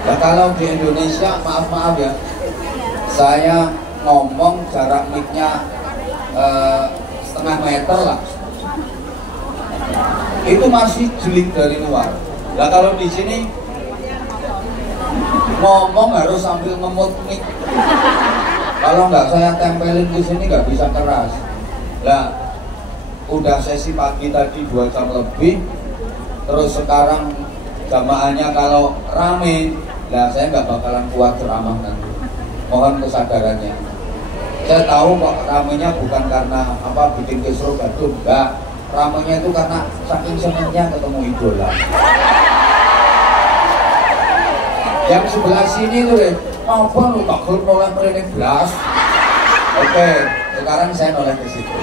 Nah, kalau di Indonesia, maaf ya, saya ngomong jarak mic-nya setengah meter lah, itu masih jelik dari luar. Nah kalau di sini ngomong harus sambil ngemut mic. Kalau nggak saya tempelin di sini nggak bisa keras. Nah, udah sesi pagi tadi 2 jam lebih, terus sekarang jamaahnya kalau rame, nah saya nggak bakalan kuat ceramah nanti. Mohon kesadarannya. Saya tahu kok ramenya bukan karena apa bikin kisruh gaduh, enggak. Ramenya itu karena saking senangnya ketemu idola. Yang sebelah sini tuh deh, apa lu tak belum noleh mereka belas. Oke, sekarang saya noleh ke situ.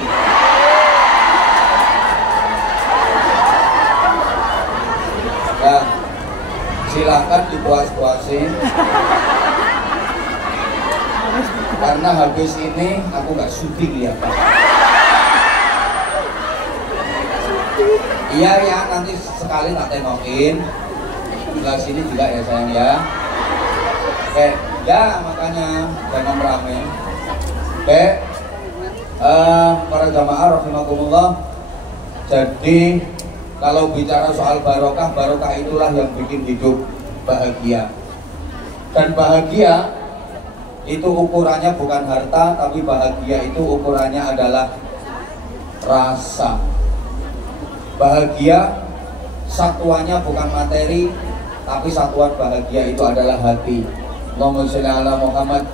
Nah, silahkan dipuas-puasin. Karena habis ini aku nggak sudi lihat. Iya ya, nanti sekali tak tengokin. Sebelah sini juga ya sayang ya. Oke, ya makanya jangan rame. Oke, para jamaah rahimakumullah. Jadi kalau bicara soal barokah, barokah itulah yang bikin hidup bahagia. Dan bahagia itu ukurannya bukan harta, tapi bahagia itu ukurannya adalah rasa. Bahagia satuannya bukan materi, tapi satuan bahagia itu adalah hati. Allahumma sholli ala Muhammad.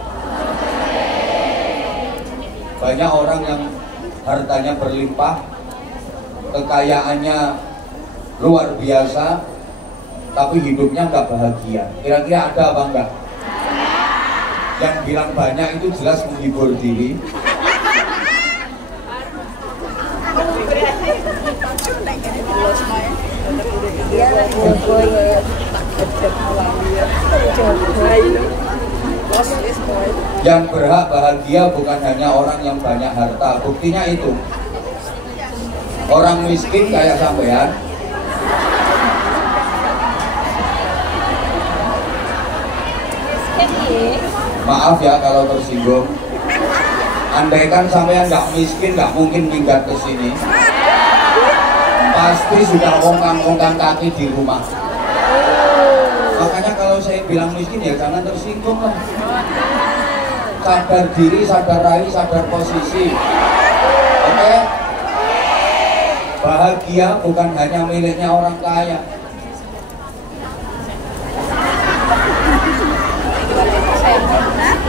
Banyak orang yang hartanya berlimpah, kekayaannya luar biasa, tapi hidupnya nggak bahagia. Kira-kira ada apa enggak? Yang bilang banyak itu jelas menghibur diri. Yang berhak bahagia bukan hanya orang yang banyak harta. Buktinya itu orang miskin kayak sampean, maaf ya kalau tersinggung. Andaikan sampean nggak miskin, nggak mungkin minggat ke sini. Pasti sudah ongkang-ongkang kaki di rumah. Makanya kalau saya bilang miskin ya jangan tersinggung lah. Sadar diri, sadar rai, sadar posisi. Oke? Bahagia bukan hanya miliknya orang kaya.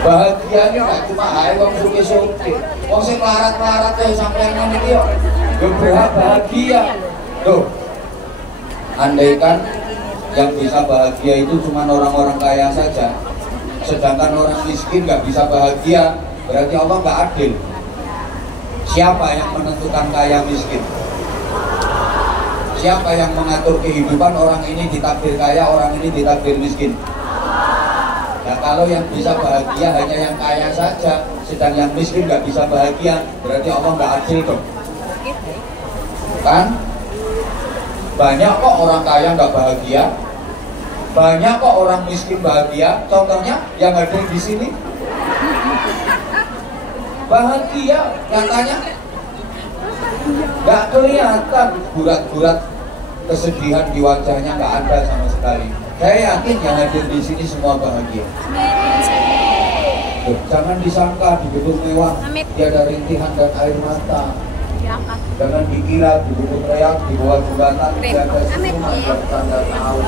Bahagia ini gak cuma hai wong suki-suki. Wong sing melarat-melarat ya sampeyan ngene iki yo berhak bahagia. Tuh. Andaikan yang bisa bahagia itu cuma orang-orang kaya saja, sedangkan orang miskin gak bisa bahagia, berarti Allah gak adil. Siapa yang menentukan kaya miskin? Siapa yang mengatur kehidupan orang ini ditakdir kaya, orang ini ditakdir miskin? Nah kalau yang bisa bahagia hanya yang kaya saja, sedang yang miskin nggak bisa bahagia, berarti Allah nggak adil dong. Kan? Banyak kok orang kaya nggak bahagia, banyak kok orang miskin bahagia. Contohnya yang ada di sini bahagia, nyatanya nggak kelihatan burat-burat kesedihan di wajahnya, nggak ada sama sekali. Saya yakin yang hadir di sini semua bahagia. Jangan disangka di gedung mewah tiada rintihan dan air mata. Jangan dikira di gedung reak di bawah jembatan tiada senyuman dan tanda tahu.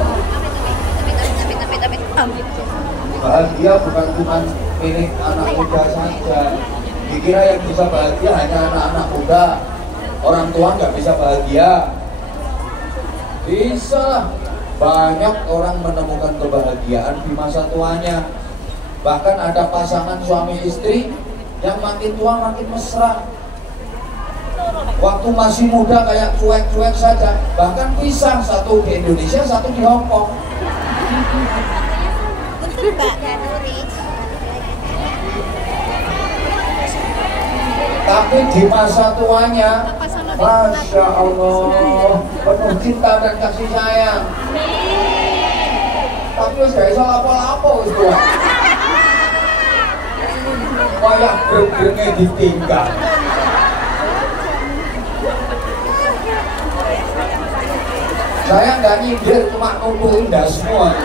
Bahagia bukan cuma milik anak muda saja. Dikira yang bisa bahagia hanya anak-anak muda. Orang tua nggak bisa bahagia. Bisa. Banyak orang menemukan kebahagiaan di masa tuanya. Bahkan ada pasangan suami istri yang makin tua makin mesra. Waktu masih muda kayak cuek-cuek saja. Bahkan pisah, satu di Indonesia, satu di Hong Kong. Tapi di masa tuanya, Masya Allah, penuh cinta dan kasih sayang. Tapi wis gak iso lapo-lapo wis tuwa. Kayak greng-grenge ditinggal. Saya nggak nyindir, cuma numpulin dah semua.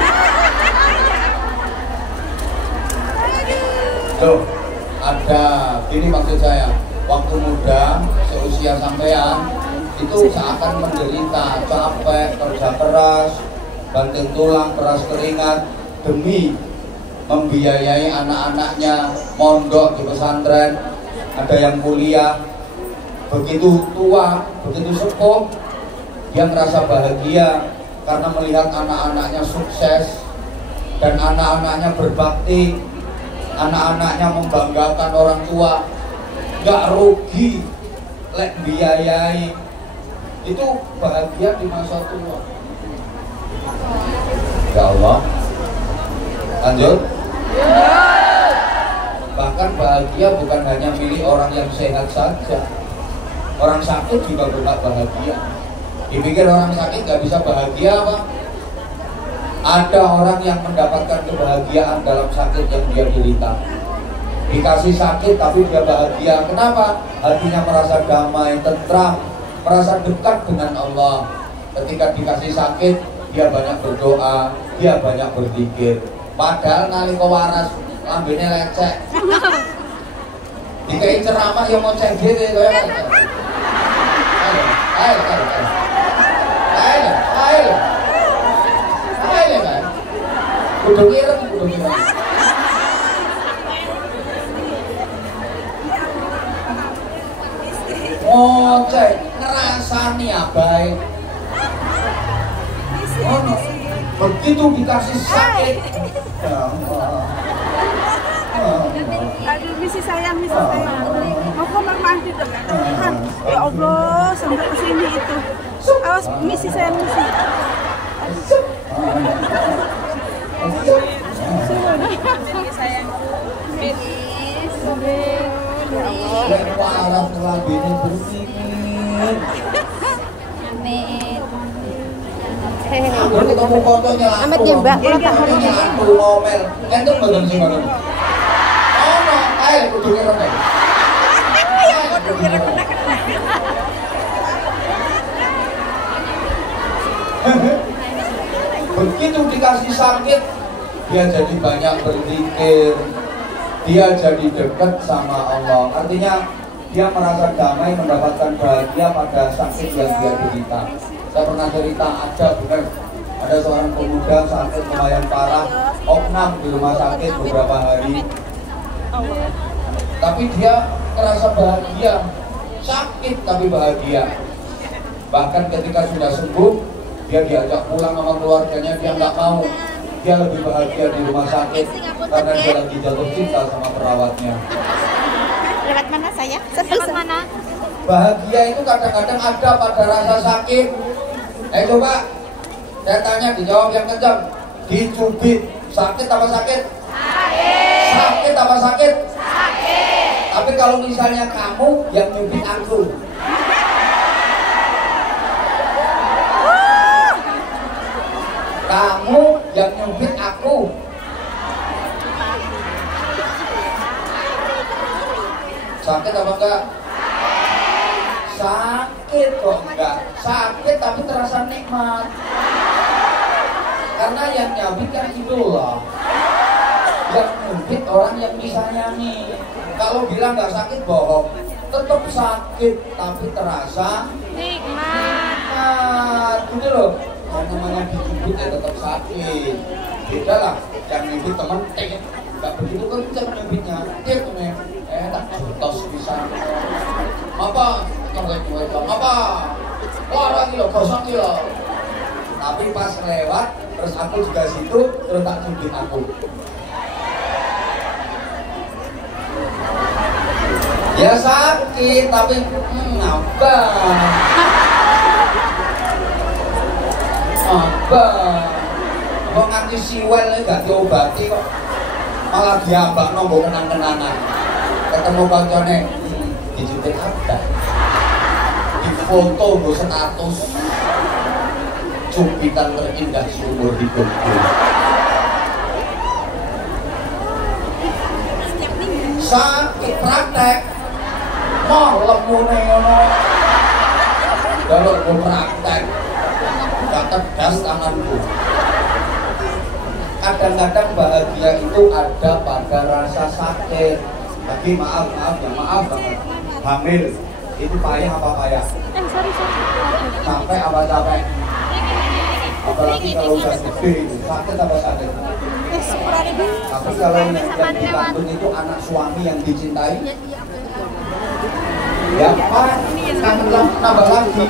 Loh, ada, gini maksud saya, waktu muda, seusia sampean, itu seakan menderita, capek, kerja keras, banting tulang, keras keringat, demi membiayai anak-anaknya, mondok di pesantren, ada yang kuliah, begitu tua, begitu sepuh, dia merasa bahagia karena melihat anak-anaknya sukses dan anak-anaknya berbakti, anak-anaknya membanggakan orang tua, nggak rugi, lek biayai, itu bahagia di masa tua. Ya Allah, lanjut. Bahkan bahagia bukan hanya milik orang yang sehat saja, orang sakit juga berhak bahagia. Dipikir orang sakit gak bisa bahagia apa? Ada orang yang mendapatkan kebahagiaan dalam sakit yang dia derita. Dikasih sakit tapi dia bahagia. Kenapa? Hatinya merasa damai, tentram, merasa dekat dengan Allah. Ketika dikasih sakit, dia banyak berdoa, dia banyak berzikir. Padahal nalika waras, lambene lecek. Dikai ceramah yang mau cek dhewe kaya. Ayo kan. Kudu ireng. Ngoceh, ngerasani abai. Ono. Begitu dikasih sakit. Aduh, misi sayang. Mau kamar mandi dengan Tuhan. Ya Allah, sampai ke sini itu. Awas, misi sayang, misi. Misi sayangku. Ya Allah. Ya Allah, lambene bersingin. Amin. Ampun ketemu konconya. Amat ya, Mbak. Kalau tak mau aku ngomel. Entuk mboten sing ngono. Ono, ae kudu ireng. Begitu dikasih sakit, dia jadi banyak berzikir, dia jadi dekat sama Allah. Artinya dia merasa damai, mendapatkan bahagia pada sakit yang dia derita. Saya pernah cerita, ada seorang pemuda sakit lumayan parah, opnam di rumah sakit beberapa hari. Tapi dia merasa bahagia, sakit tapi bahagia. Bahkan ketika sudah sembuh, dia diajak pulang sama keluarganya, dia nggak mau. Dia lebih bahagia di rumah sakit karena dia lagi jatuh cinta sama perawatnya. Lewat mana saya? Lewat mana? Bahagia itu kadang-kadang ada pada rasa sakit. Coba, saya tanya, dijawab yang kencang. Dicubit, sakit apa sakit? Sakit. Sakit apa sakit? Sakit. Tapi kalau misalnya kamu yang nyubit aku, kamu yang nyubit aku, sakit apa enggak? Sakit kok enggak? Sakit tapi terasa nikmat. Karena yang nyubit kan itulah, yang nyubit orang yang disayangi. Kalau bilang nggak sakit bohong. Tetap sakit tapi terasa nikmat. Gitu loh. Yang namanya dicubit ya tetap sakit. Beda lah, yang nyubit temen nggak begitu kenceng nyubitnya. Tak jutos bisa. Apa? Apa? Orang kilo, 0 kilo. Tapi pas lewat, terus aku juga situ, terus tak cubit aku. Ya sakit, tapi apa? Kok nganti siwel gak diobati kok, malah diambak nombok kenang-kenangan. Ketemu kancane dijepit ada, di foto gue status. cupitan terindah seumur hidupku. Sakit praktek, mau lemune ngono. Kalau gue praktek, gak tegas tanganku. Kadang-kadang bahagia itu ada pada rasa sakit. Tapi maaf banget. Hamil itu payah apa payah? Sampai apa capek? Apalagi kalau udah gede, sakit apa sakit? Tapi kalau yang dikandung itu anak suami yang dicintai, ya apa? Nambah lagi.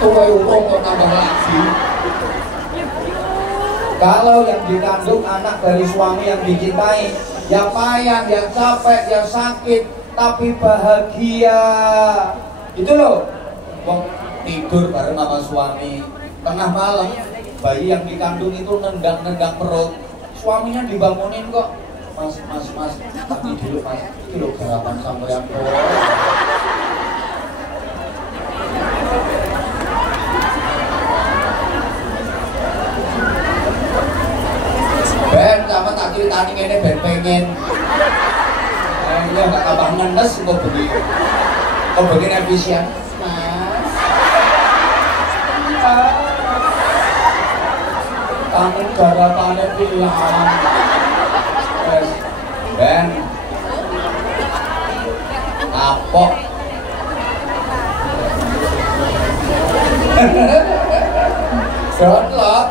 Tua kok nambah lagi. Kalau yang dikandung anak dari suami yang dicintai, ya payah, ya capek, ya sakit, tapi bahagia. Itu loh. Wong tidur bareng sama suami, tengah malam bayi yang dikandung itu nendang-nendang perut, suaminya dibangunin kok. Mas, tapi dulu mas, itu loh garapan sampean kok. Ben, sama tak ceritani ini ben pengen. Ya nggak tambah nenes kok begini. Kok begini efisien? Tangan garapannya pilang. Ben, kapok. Sholat.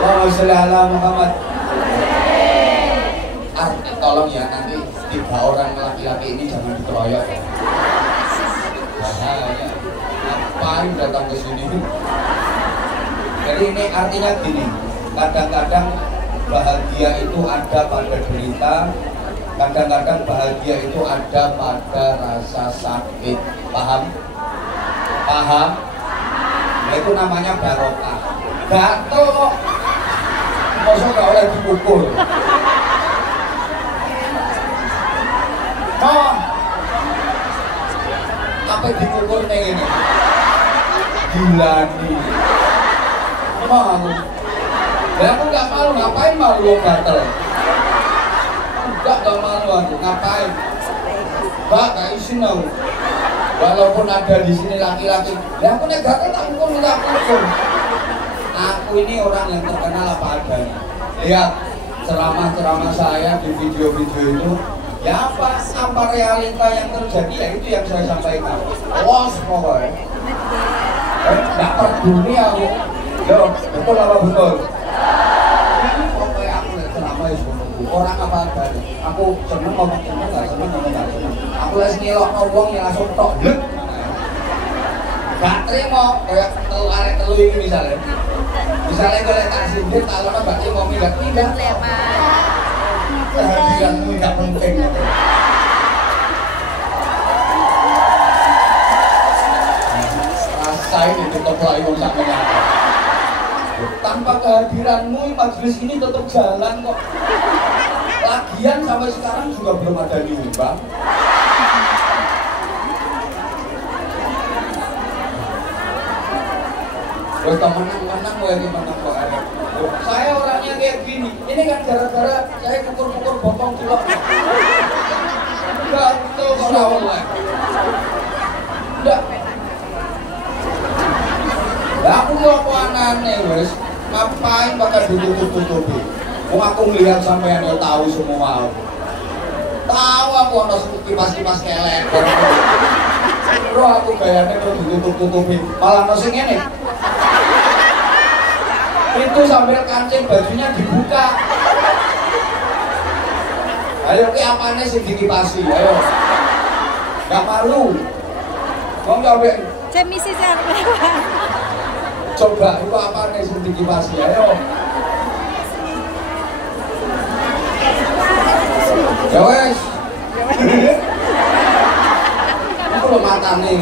Allahumma sholli ala Muhammad. Tolong ya, nanti 3 orang laki-laki ini jangan dikeroyok ya. Bahaya. Ngapain datang ke sini? Jadi ini artinya gini, kadang-kadang bahagia itu ada pada derita, kadang-kadang bahagia itu ada pada rasa sakit. Paham? Paham? Nah, itu namanya barokah. Gatel kok. Masa gak oleh dipukul. Oh, apa dipukul nih ini? Gilani. Malu. Ya aku gak malu, ngapain malu lo gatel? Gak malu aku, ngapain? Gak izin aku. Walaupun ada di sini laki-laki, ya aku nih gatel tak pukul, minta pukul. Aku ini orang yang terkenal apa adanya. Lihat ceramah-ceramah saya di video-video itu, ya apa realita yang terjadi, ya itu yang saya sampaikan. Los pokoknya. Nggak peduli aku. Yo, betul apa betul? Pokoknya aku ceramah itu orang apa adanya. Aku seneng ngomong seneng, nggak seneng ngomong nggak seneng. Aku les nyelok ngomong yang langsung tok. Gak terima kayak arek telu ini misalnya. Misalnya kalau tak sindir, tak lama mbak Cik mau minggat kehadiranmu tidak penting. Rasain itu toplai wong sak menyapa. Tanpa kehadiranmu majelis ini tetap jalan kok. Lagian sampai sekarang juga belum ada nyumbang. Terus menang gue gimana kok ada. Saya orangnya kayak gini. Ini kan gara-gara saya kukur-kukur bokong cilok. Enggak, itu kalau lah. Enggak. Lah aku kok anane wis. Ngapain bakal ditutup-tutupi? Wong aku ngelihat sampean yo tahu semua. Tahu aku ono kipas-kipas kelek. Bro aku gayane kok ditutup-tutupi. Malah ono sing ngene. Itu sambil kancing bajunya dibuka. Ayo ki apane sing dikipasi, ayo. Gak malu. Wong sampe Cemisi saya. Coba itu apane sing dikipasi, ayo. Ya wes. Aku lo matane.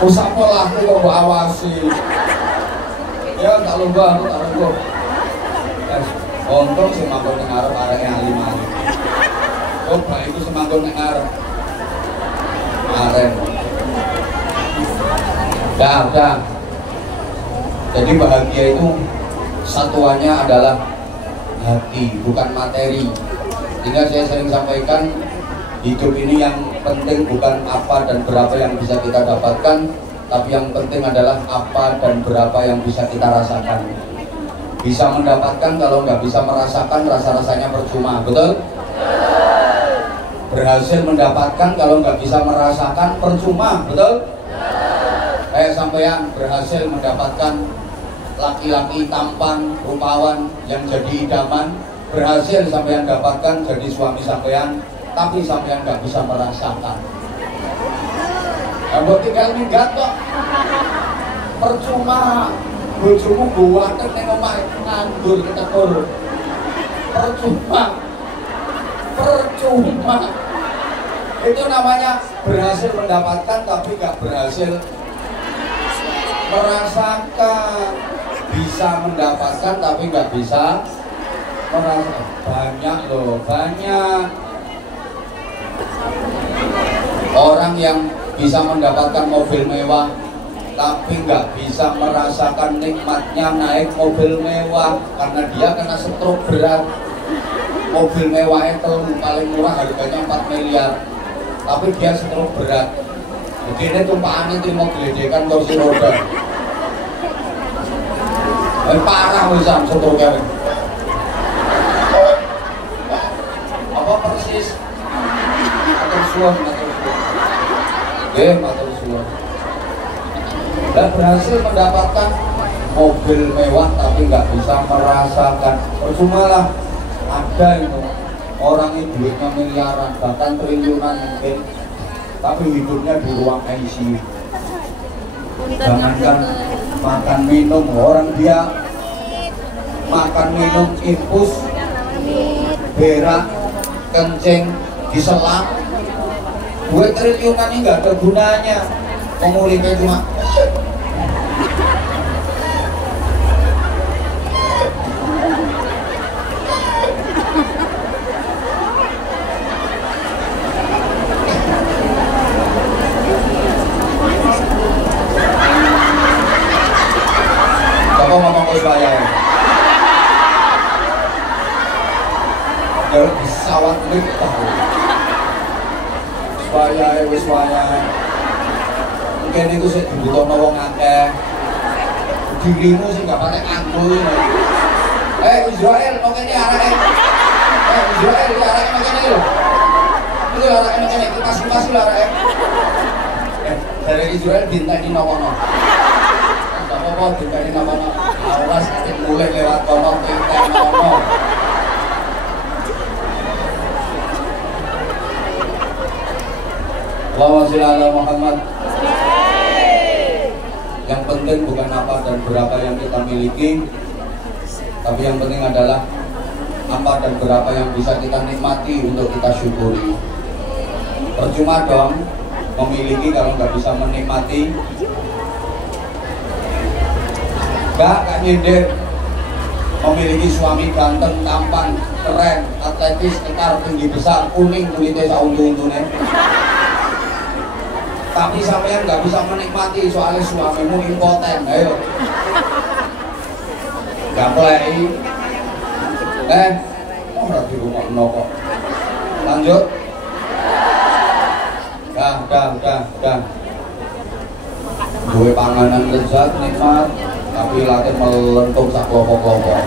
Usah pola aku kok mbok awasi. Ya tak lupa aku tak lupa. Untung sing manggon ning arep areke alim-alim. Coba iku sing manggon ning arep. Maren. Udah. Jadi bahagia itu satuannya adalah hati, bukan materi. Sehingga saya sering sampaikan, hidup ini yang penting bukan apa dan berapa yang bisa kita dapatkan, tapi yang penting adalah apa dan berapa yang bisa kita rasakan. Bisa mendapatkan, kalau nggak bisa merasakan, rasa-rasanya percuma, betul? Berhasil mendapatkan, kalau nggak bisa merasakan, percuma, betul? Kayak sampean berhasil mendapatkan laki-laki tampan, rupawan yang jadi idaman, berhasil sampean dapatkan jadi suami sampean, tapi sampean nggak bisa merasakan. Kamu tinggal minggat kok, percuma. Bojomu buatan neng omah nganggur ketekur, percuma. Itu namanya berhasil mendapatkan tapi nggak berhasil merasakan. Bisa mendapatkan tapi nggak bisa merasakan. Banyak loh, banyak orang yang bisa mendapatkan mobil mewah tapi nggak bisa merasakan nikmatnya naik mobil mewah karena dia kena stroke berat. Mobil mewah itu paling murah harganya 4 miliar, tapi dia stroke berat. Jadi ini tumpahannya terima geledekan kursi roda. Parah bisa stroke-nya. Apa persis? Matur suwun. Matur suwun. Dan berhasil mendapatkan mobil mewah tapi nggak bisa merasakan. Percuma lah. Ada itu orang yang duitnya miliaran bahkan triliunan mungkin, tapi hidupnya di ruang ICU. Jangankan makan minum, orang dia makan minum infus, berak, kencing, diselam, duit triliunan ini nggak ada gunanya. Pemulihnya cuma ngomong ke saya ya pesawat lipat swaya mungkin itu sih dibutuhkan wong akeh dirimu sih gak pakai anggur Israel mau kene arake Israel ya arake mau kene lho itu arake mau kene kipas lho arake dari Israel dinteni nono apa dikali nama awas nanti mulai lewat kono tinggal kono. Allahumma sholli ala Muhammad. Yang penting bukan apa dan berapa yang kita miliki, tapi yang penting adalah apa dan berapa yang bisa kita nikmati untuk kita syukuri. Percuma dong memiliki kalau nggak bisa menikmati. Gak nyindir memiliki suami ganteng, tampan, keren, atletis, kekar, tinggi besar, kuning kulitnya sauntu-untune. Tapi sampean nggak bisa menikmati soalnya suamimu impoten. Ayo, gaplei. Ora di rumah kok. Lanjut. Dah. Gue panganan lezat nikmat. Tapi latih melentung sak kelompok-kelompok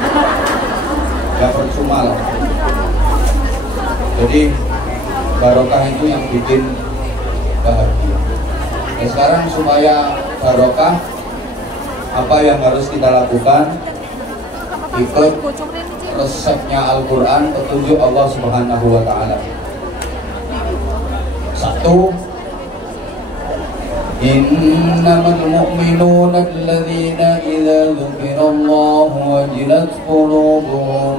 ya percuma lah. Jadi barokah itu yang bikin bahagia. Nah, sekarang supaya barokah apa yang harus kita lakukan? Ikut resepnya Al-Quran, petunjuk Allah Subhanahu wa Ta'ala. Satu, إنما المؤمنون الذين إذا ذكر الله وجلت قلوبهم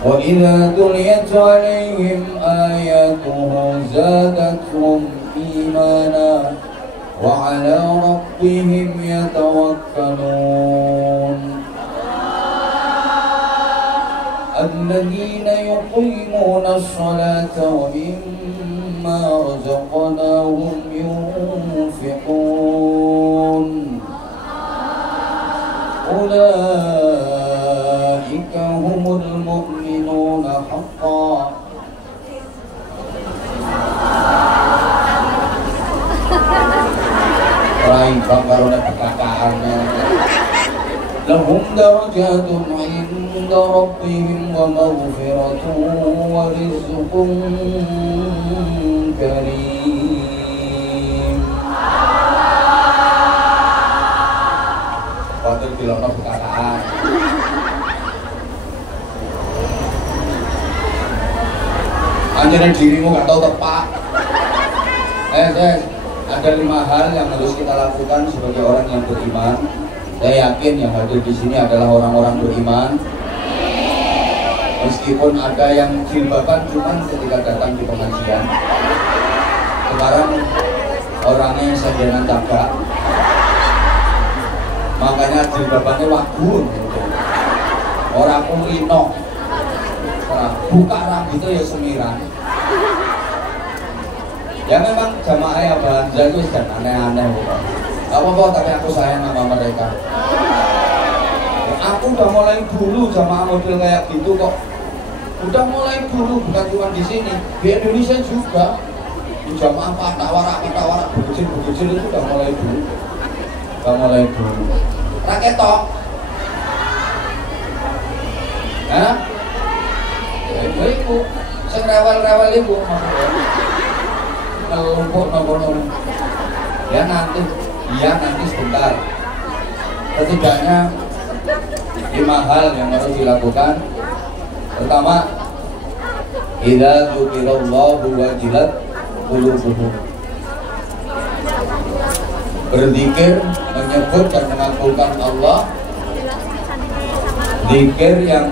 وإذا تليت عليهم آياته زادتهم إيمانا وعلى ربهم يتوكلون الذين يقيمون الصلاة ومما رزقناهم ينفقون Rai bangkarone perkataan. Lahum darajatun 'inda rabbihim wa maghfiratun wa rizqun karim. Padahal bilangno perkataan. Anjane dirimu gak tahu tepak. Ada 5 hal yang harus kita lakukan sebagai orang yang beriman. Saya yakin yang hadir di sini adalah orang-orang beriman. Meskipun ada yang jilbaban cuman ketika datang di pengajian. Sekarang orangnya senderan cagak. Makanya jilbabannya wagun. Orang kulino. Buka rambutnya ya semiran. Ya memang jamaah ya Banza itu sedang aneh-aneh bukan. Gak apa-apa, tapi aku sayang sama mereka. Aku udah mulai dulu jamaah model kayak gitu kok. Udah mulai dulu, bukan cuma di sini, di Indonesia juga. Di jamaah patah-warak, bugil itu udah mulai dulu. Udah mulai dulu. Raketok. Hah? Ya itu, sing rewel-rewel itu maksudnya. Ngelumpuk. Ya nanti sebentar. Setidaknya 5 hal yang harus dilakukan. Pertama, idza dzukirallahu wajilat qulubuhum. Berzikir, menyebut dan mengagungkan Allah. Zikir yang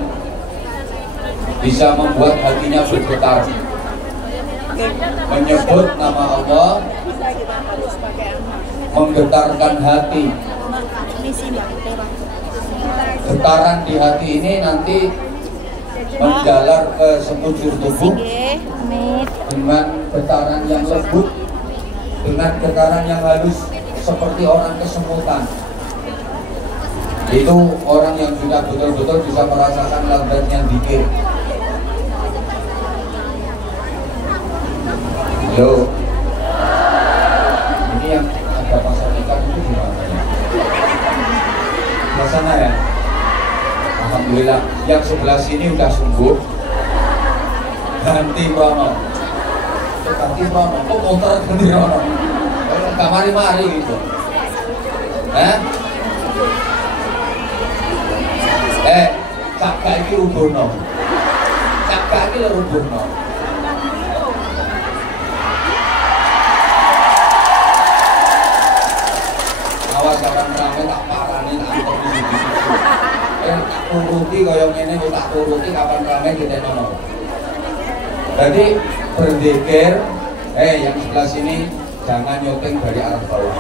bisa membuat hatinya bergetar. Menyebut nama Allah menggetarkan hati. Getaran di hati ini nanti menjalar ke sekujur tubuh dengan getaran yang lembut, dengan getaran yang halus seperti orang kesemutan. Itu orang yang sudah betul-betul bisa merasakan lambatnya zikir. Yo, ini yang ada pasar ikan itu gimana ya? Di sana ya? Alhamdulillah, yang sebelah sini udah sembuh. Ganti Rono, kok motor ganti Rono? Gak mari-mari gitu. Cakak ini rubono. Cakak ini rubono. Awas orang rame tak parani tak antar di sini. Tak turuti kaya ngene tak turuti kapan rame kita nono. Jadi berzikir, yang sebelah sini jangan nyopeng dari arah bawah.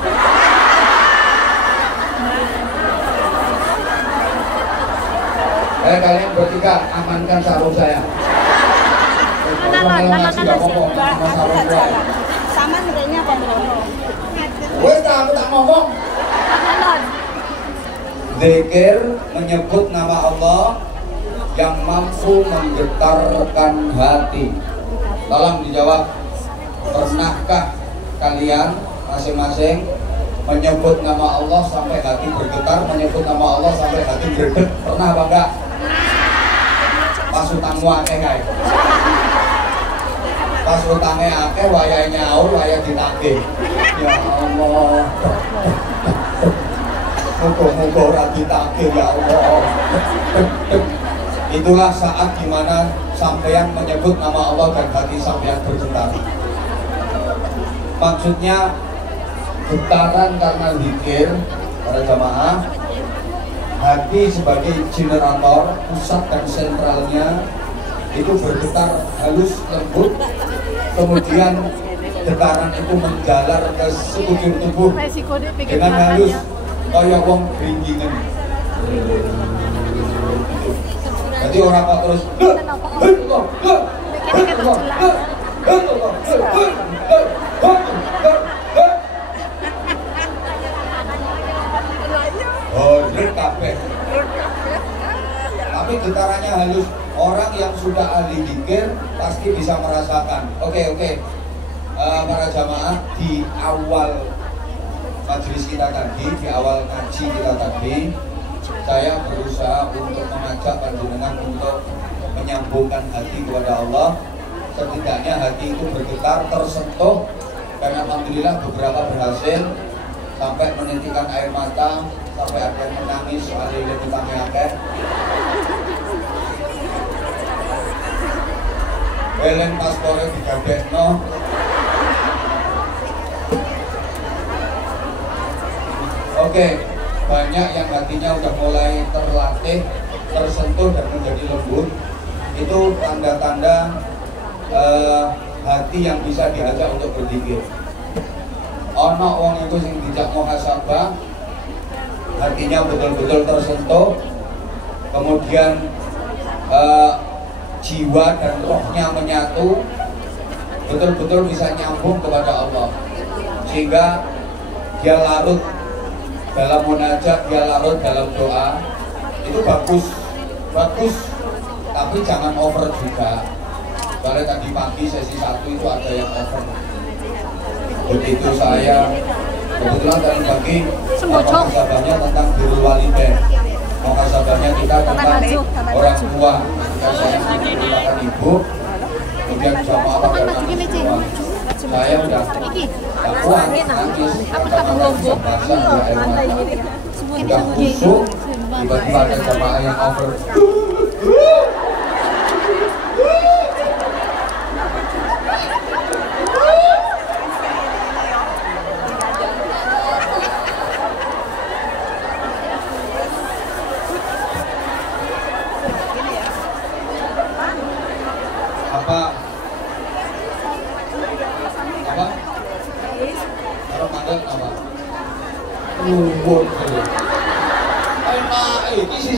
Kalian bertiga amankan sarung saya. Sama nilainya apa berapa? Wes aku tak ngomong. Zikir menyebut nama Allah yang mampu menggetarkan hati. Tolong dijawab, pernahkah kalian masing-masing menyebut nama Allah sampai hati bergetar, menyebut nama Allah sampai hati berdetak? Pernah apa enggak? Pas utangmu akeh kae. Pas utangnya akeh wayahe nyaur, wayahe ditagih. Ya Allah. Muga-muga ora ditagih ya Allah. Itulah saat dimana sampeyan menyebut nama Allah dan hati sampeyan bergetar. Maksudnya getaran karena zikir para jamaah. Hati sebagai generator pusat dan sentralnya itu bergetar halus lembut, kemudian getaran itu menjalar ke sekujur tubuh dengan halus kaya wong gringgingan. Jadi orang kok terus kabeh. Tapi getarannya halus. Orang yang sudah ahli zikir pasti bisa merasakan. Oke. Para jamaah, di awal majelis kita tadi, di awal ngaji kita tadi, saya berusaha untuk mengajak panjenengan untuk menyambungkan hati kepada Allah. Setidaknya hati itu bergetar, tersentuh, dan alhamdulillah beberapa berhasil sampai menitikan air mata, sampai ada yang menangis soal lilin utangnya akeh. Belen paspornya digadekno. Oke, banyak yang hatinya udah mulai terlatih, tersentuh dan menjadi lembut. Itu tanda-tanda hati yang bisa diajak untuk berzikir. Ono wong itu sing dijak muhasabah, hatinya betul-betul tersentuh, kemudian jiwa dan rohnya menyatu, betul-betul bisa nyambung kepada Allah, sehingga dia larut dalam munajat, dia larut dalam doa. Itu bagus, tapi jangan over juga. Soalnya tadi pagi sesi 1 itu ada yang over. Begitu saya kebetulan tadi pagi muhasabahnya tentang birrul walidain, muhasabahnya kita tentang orang tua. Saya menggunakan ibu, kemudian jamaah pada semua. Saya udah kuat nangis, udah kusuk, tiba-tiba ada jamaah yang over. Apa? Kalau mandat apa? Enak, ini